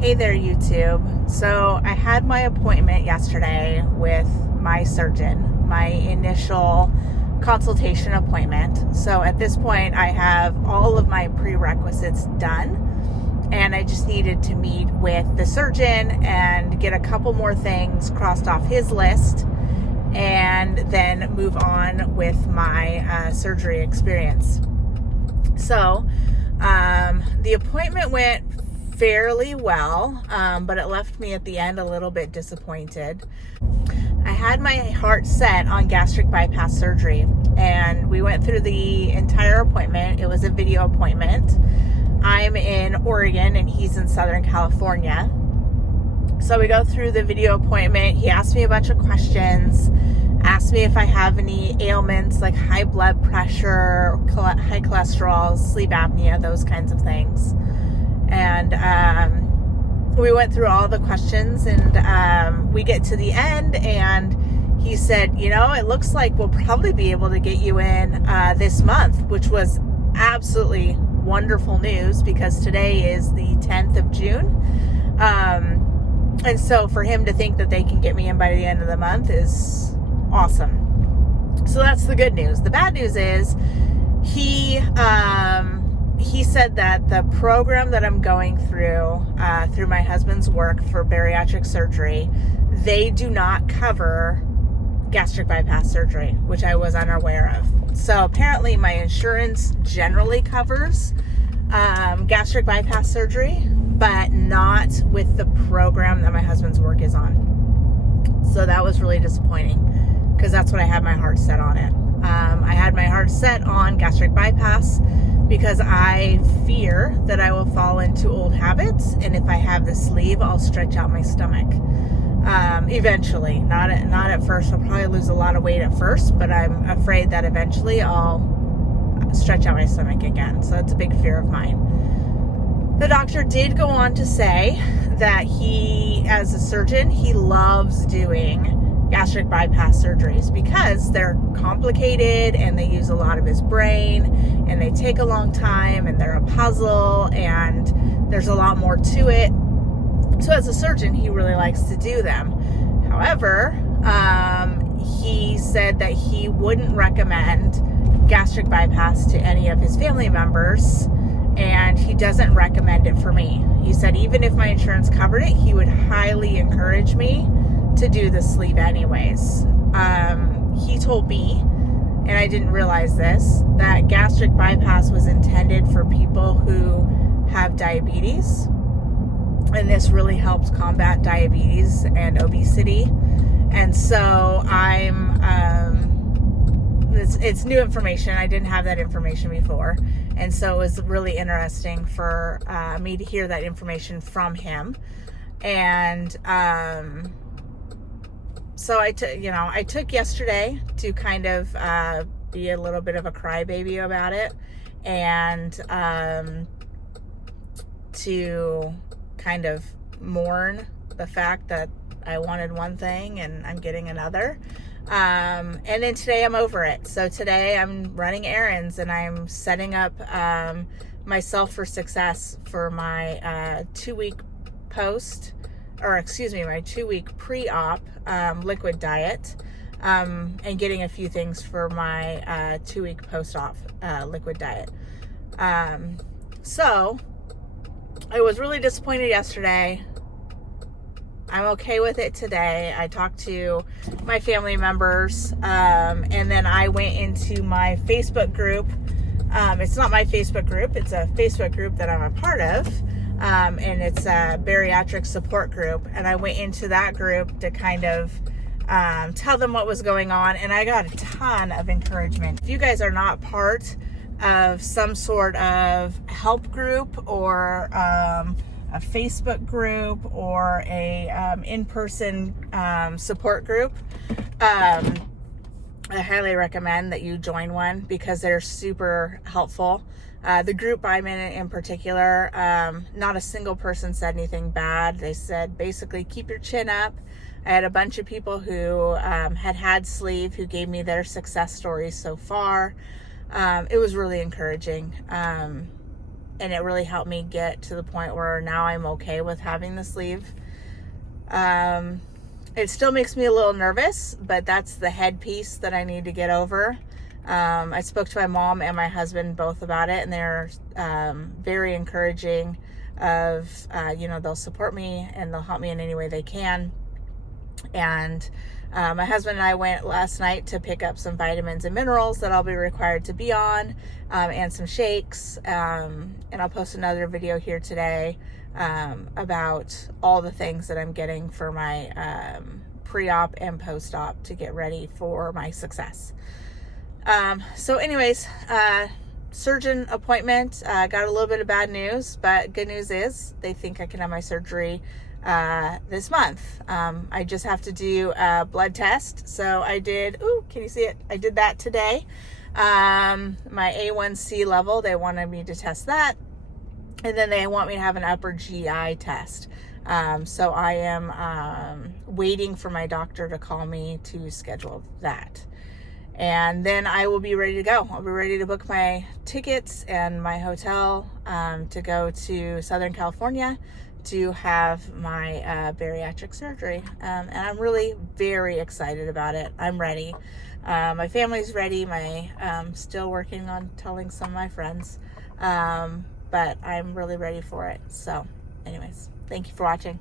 Hey there, YouTube. So I had my appointment yesterday with my surgeon, my initial consultation appointment. So at this point, I have all of my prerequisites done, and I just needed to meet with the surgeon and get a couple more things crossed off his list, and then move on with my surgery experience. So the appointment went fairly well, but it left me at the end a little bit disappointed. I had my heart set on gastric bypass surgery, and we went through the entire appointment. It was a video appointment. I'm in Oregon and he's in Southern California. So we go through the video appointment. He asked me a bunch of questions, asked me if I have any ailments like high blood pressure, high cholesterol, sleep apnea, those kinds of things. And we went through all the questions, and we get to the end, and he said, it looks like we'll probably be able to get you in this month, which was absolutely wonderful news because today is the 10th of June. And so for him to think that they can get me in by the end of the month is awesome. So that's the good news. The bad news is he said that the program that I'm going through my husband's work for bariatric surgery, they do not cover gastric bypass surgery, which I was unaware of. So apparently my insurance generally covers gastric bypass surgery, but not with the program that my husband's work is on. So that was really disappointing because that's what I had my heart set on it. I had my heart set on gastric bypass because I fear that I will fall into old habits, and if I have the sleeve, I'll stretch out my stomach. Eventually, not at first. I'll probably lose a lot of weight at first, but I'm afraid that eventually I'll stretch out my stomach again. So it's a big fear of mine. The doctor did go on to say that he, as a surgeon, he loves doing gastric bypass surgeries because they're complicated and they use a lot of his brain and they take a long time and they're a puzzle and there's a lot more to it. So as a surgeon, he really likes to do them. However, he said that he wouldn't recommend gastric bypass to any of his family members, and he doesn't recommend it for me. He said even if my insurance covered it, he would highly encourage me to do the sleeve anyways. He told me, and I didn't realize this, that gastric bypass was intended for people who have diabetes, and this really helps combat diabetes and obesity. And so it's new information. I didn't have that information before, and so it was really interesting for me to hear that information from him. And so I took yesterday to kind of be a little bit of a crybaby about it, and to kind of mourn the fact that I wanted one thing and I'm getting another. And then today I'm over it. So today I'm running errands and I'm setting up myself for success for my 2-week my 2-week pre-op liquid diet, and getting a few things for my 2-week post-op liquid diet. So I was really disappointed yesterday. I'm okay with it today. I talked to my family members, and then I went into my Facebook group. It's not my Facebook group. It's a Facebook group that I'm a part of, and it's a bariatric support group. And I went into that group to kind of tell them what was going on, and I got a ton of encouragement. If you guys are not part of some sort of help group or a Facebook group or a in-person support group, I highly recommend that you join one because they're super helpful. The group I'm in particular, not a single person said anything bad. They said basically keep your chin up. I had a bunch of people who had sleeve who gave me their success stories so far. It was really encouraging. and it really helped me get to the point where now I'm okay with having the sleeve. It still makes me a little nervous, but that's the head piece that I need to get over. I spoke to my mom and my husband both about it, and they're very encouraging of, they'll support me and they'll help me in any way they can. And my husband and I went last night to pick up some vitamins and minerals that I'll be required to be on, and some shakes. And I'll post another video here today about all the things that I'm getting for my pre-op and post-op to get ready for my success. So anyways, surgeon appointment, got a little bit of bad news, but good news is they think I can have my surgery this month. I just have to do a blood test. So I did, can you see it? I did that today. My A1C level, they wanted me to test that. And then they want me to have an upper GI test. So I am waiting for my doctor to call me to schedule that. And then I will be ready to go. I'll be ready to book my tickets and my hotel to go to Southern California to have my bariatric surgery. And I'm really very excited about it. I'm ready. My family's ready. I'm still working on telling some of my friends. But I'm really ready for it. So anyways, thank you for watching.